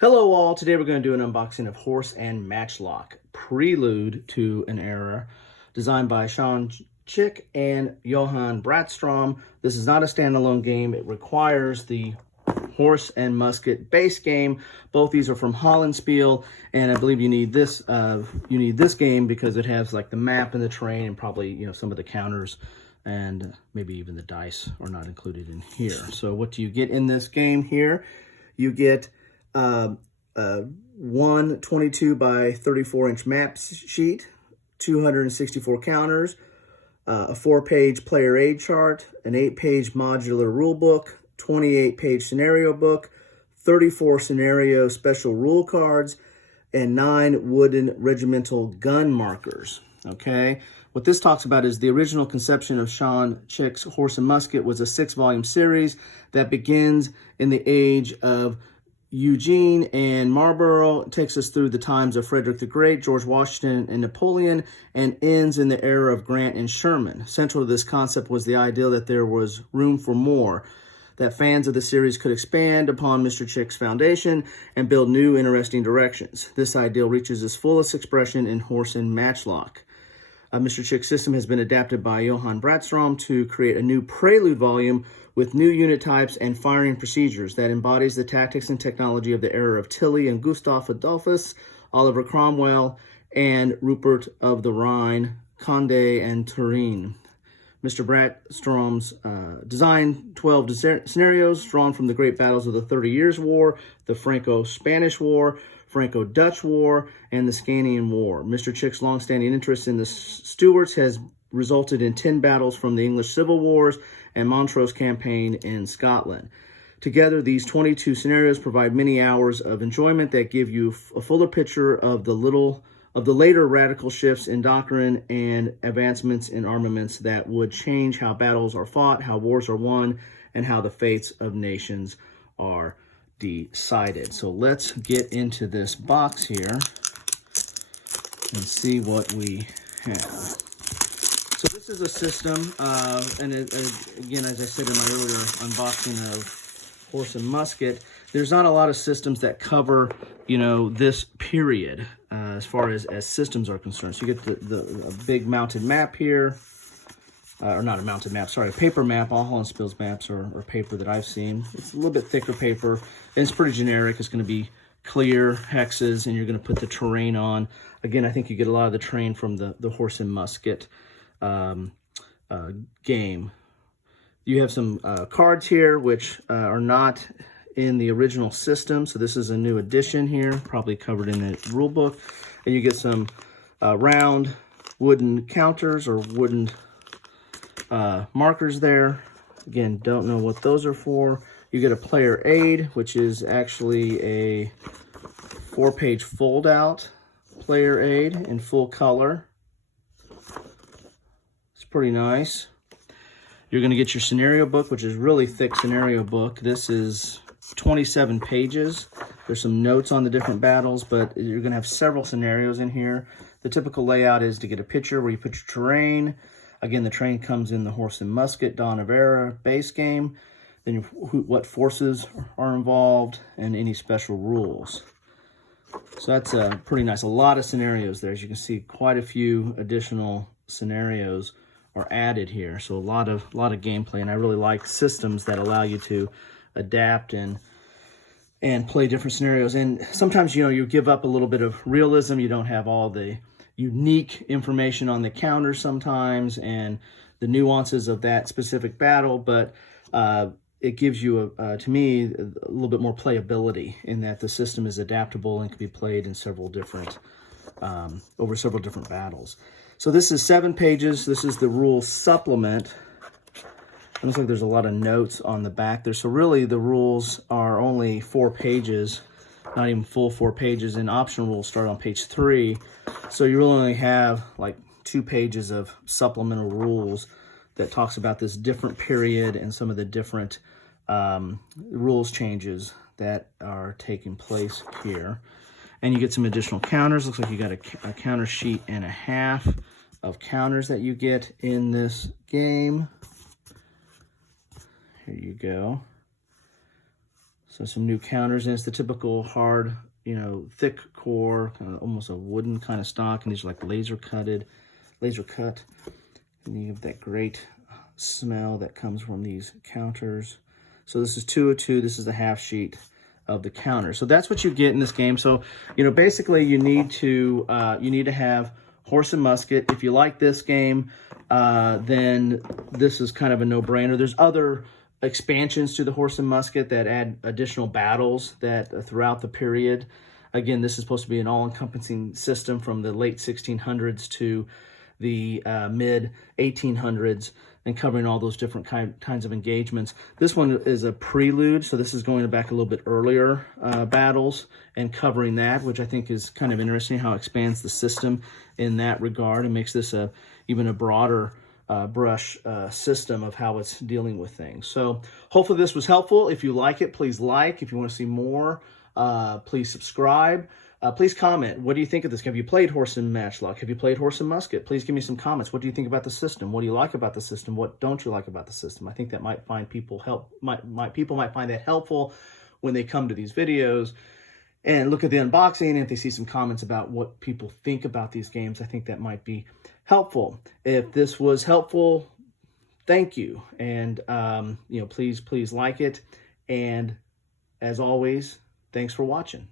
Hello all, today we're going to do an unboxing of Horse and Matchlock, Prelude to an Era, designed by Sean Chick and Johan Bratstrom. This is not a standalone game. It requires the Horse and Musket base game. Both these are from Hollandspiele, and I believe you need this game because it has like the map and the terrain and probably some of the counters and maybe even the dice are not included in here. So what do you get in this game here? You get one 22 by 34-inch map sheet, 264 counters, a 4-page player aid chart, an 8-page modular rule book, 28-page scenario book, 34 scenario special rule cards, and 9 wooden regimental gun markers. Okay, what this talks about is the original conception of Sean Chick's Horse and Musket was a 6-volume series that begins in the age of Eugene and Marlborough. It takes us through the times of Frederick the Great, George Washington, and Napoleon, and ends in the era of Grant and Sherman. Central to this concept was the idea that there was room for more, that fans of the series could expand upon Mr. Chick's foundation and build new, interesting directions. This ideal reaches its fullest expression in Horse and Matchlock. Mr. Chick's system has been adapted by Johan Bratstrom to create a new Prelude volume with new unit types and firing procedures that embodies the tactics and technology of the era of Tilly and Gustav Adolphus, Oliver Cromwell, and Rupert of the Rhine, Condé, and Turenne. Mr. Bratstrom's designed 12 scenarios drawn from the great battles of the 30 Years' War, the Franco-Spanish War, Franco-Dutch War, and the Scanian War. Mr. Chick's longstanding interest in the Stuarts has resulted in 10 battles from the English Civil Wars and Montrose campaign in Scotland. Together, these 22 scenarios provide many hours of enjoyment that give you a fuller picture of the later radical shifts in doctrine and advancements in armaments that would change how battles are fought, how wars are won, and how the fates of nations are decided. So let's get into this box here and see what we have. So this is a system, again, as I said in my earlier unboxing of Horse and Musket, there's not a lot of systems that cover, this period as far as systems are concerned. So you get a big mounted map here, or not a mounted map, sorry, a paper map. All Hollandspiele's maps are paper that I've seen. It's a little bit thicker paper, and it's pretty generic. It's going to be clear hexes, and you're going to put the terrain on. Again, I think you get a lot of the terrain from the Horse and Musket game. You have some cards here which are not in the original system, so this is a new addition here, probably covered in the rule book. And you get some round wooden counters or wooden markers there. Again, don't know what those are for. You get a player aid, which is actually a 4-page fold-out player aid in full color. It's pretty nice. You're going to get your scenario book, which is really thick scenario book. This is 27 pages. There's some notes on the different battles, but you're going to have several scenarios in here. The typical layout is to get a picture where you put your terrain. Again, the terrain comes in the Horse and Musket Dawn of Era base game. Then what forces are involved and any special rules. So that's pretty nice. A lot of scenarios there. As you can see, quite a few additional scenarios are added here. So a lot of gameplay, and I really like systems that allow you to adapt and play different scenarios. And sometimes, you give up a little bit of realism. You don't have all the unique information on the counters sometimes and the nuances of that specific battle, but it gives you, to me, a little bit more playability in that the system is adaptable and can be played in several different, over several different battles. So this is 7 pages. This is the rule supplement. It looks like there's a lot of notes on the back there. So really the rules are only 4 pages, not even full 4 pages, and optional rules start on page 3. So you really only have like 2 pages of supplemental rules that talks about this different period and some of the different rules changes that are taking place here. And you get some additional counters. Looks like you got a counter sheet and a half of counters that you get in this game. Here you go. So some new counters, and it's the typical hard, you know, thick core, kind of almost a wooden kind of stock, and these are like laser cut. And you have that great smell that comes from these counters. So this is 2 of 2. This is the half sheet of the counter. So that's what you get in this game. So, you know, basically you need to have horse and musket. If you like this game, then this is kind of a no-brainer. There's other expansions to the horse and musket that add additional battles that throughout the period. Again, this is supposed to be an all-encompassing system from the late 1600s to the mid 1800s, and covering all those different kinds of engagements. This one is a prelude, so this is going back a little bit earlier battles and covering that, which I think is kind of interesting how it expands the system in that regard and makes this even a broader brush system of how it's dealing with things. So hopefully this was helpful. If you like it, please like. If you want to see more, please subscribe. Please comment. What do you think of this? Have you played Horse and Matchlock? Have you played Horse and Musket? Please give me some comments. What do you think about the system? What do you like about the system? What don't you like about the system? I think that might find people people might find that helpful when they come to these videos and look at the unboxing. And if they see some comments about what people think about these games, I think that might be helpful. If this was helpful, thank you. And you know, please like it. And as always, thanks for watching.